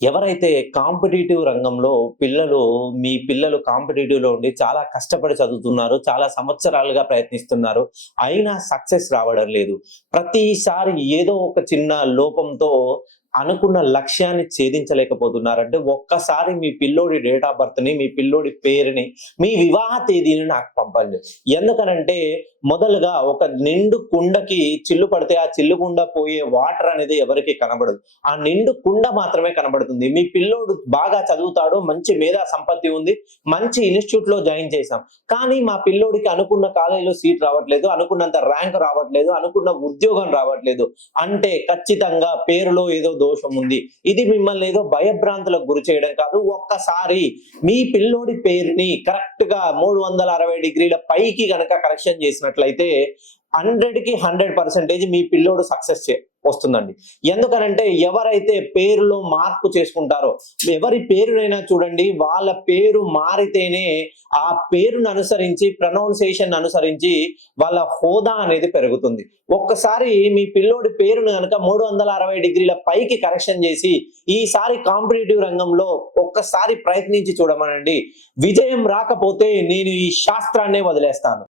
ఎవరైతే కాంపిటీటివ్ రంగంలో మీ పిల్లలు కాంపిటీటివ్‌లో ఉండి చాలా కష్టపడి చదువుతున్నారు. చాలా సంవత్సరాలుగా ప్రయత్నిస్తున్నారు. అయినా సక్సెస్ రావడం లేదు. ప్రతిసారి ఏదో ఒక చిన్న లోపంతో అనుకున్న లక్ష్యాన్ని ఛేదించలేకపోతున్నారంటే ఒక్కసారి మీ పిల్లోడి డేట్ ఆఫ్ బర్త్‌ని, మీ పిల్లోడి పేరుని, మీ వివాహ తేదీని నాకు పంపండి. ఎందుకనంటే మొదలుగా ఒక నిండు కుండకి చిల్లు పడితే ఆ చిల్లు కుండ పోయే వాటర్ అనేది ఎవరికీ కనబడదు. ఆ నిండు కుండ మాత్రమే కనబడుతుంది. మీ పిల్లోడు బాగా చదువుతాడు, మంచి మేధా సంపత్తి ఉంది, మంచి ఇన్‌స్టిట్యూట్‌లో జాయిన్ చేశాం. కానీ మా పిల్లోడికి అనుకున్న కాలేజ్‌లో సీట్ రావట్లేదు, అనుకున్నంత ర్యాంక్ రావట్లేదు, అనుకున్న ఉద్యోగం రావట్లేదు. అంటే ఖచ్చితంగా పేరులో ఏదో దోషం ఉంది. ఇది మిమ్మల్ని ఏదో భయభ్రాంతులకు గురి చేయడం కాదు. ఒక్కసారి మీ పిల్లోడి పేరుని కరెక్ట్‌గా 360 డిగ్రీల పైకి గనక కరెక్షన్ చేసినట్లయితే 100కి 100% మీ పిల్లోడు వస్తుందండి. ఎందుకనంటే ఎవరైతే పేరులో మార్పు చేసుకుంటారో, ఎవరి పేరునైనా చూడండి, వాళ్ళ పేరు మారితేనే ఆ పేరును అనుసరించి, ప్రొనౌన్సియేషన్ అనుసరించి వాళ్ళ హోదా అనేది పెరుగుతుంది. ఒక్కసారి మీ పిల్లోడి పేరును గనక 360 డిగ్రీల పైకి కరెక్షన్ చేసి, ఈసారి కాంపిటీటివ్ రంగంలో ఒక్కసారి ప్రయత్నించి చూడమనండి. విజయం రాకపోతే నేను ఈ శాస్త్రాన్నే వదిలేస్తాను.